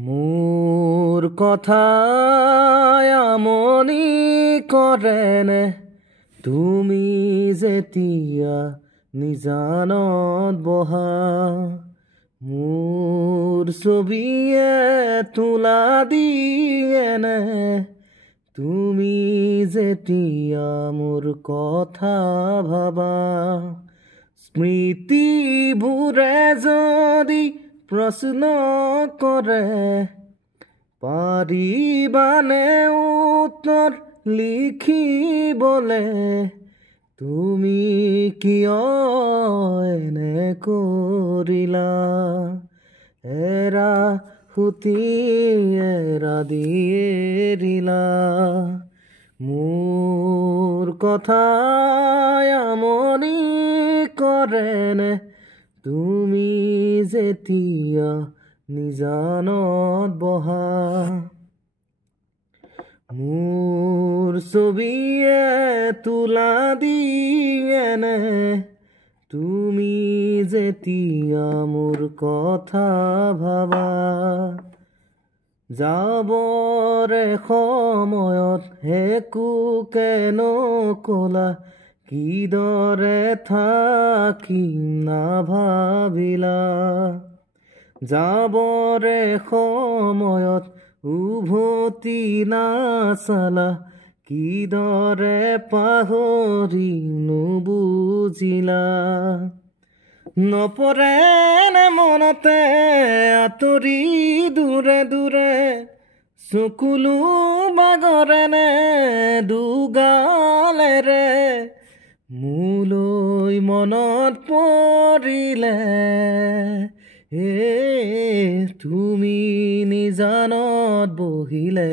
মোৰ কথাই আমনি কৰেনে তুমি যেতিয়া নিজানত বহা মোৰ ছবিয়ে তোলা দিয়েনে তুমি যেতিয়া মোৰ কথা ভাবা স্মৃতিবোৰে যদি প্ৰশ্ন কৰে পাৰিবানে উত্তৰ লিখিবলে তুমি কিয় এনে কৰিলা এৰা সুতি এৰা দি এৰিলা মোৰ কথাই আমনি কৰেনে তুমি যেতিয়া নিজানত বহা মোৰ ছবিয়ে তোলা দিয়েনে তুমি যেতিয়া মোৰ কথা ভাবা যাবৰে সময়ত একোকে নকলা কিদৰে থাকিম নাভাবিলা যাবৰে সময়ত উভতি নাচালা কিদৰে পাহৰি নুবুজিলা নপৰেনে মনতে আঁতৰি দূৰে দূৰে চকুলো বাগৰেনে দুগালেৰে মোলৈ মনত পৰিলে তুমি নিজানত বহিলে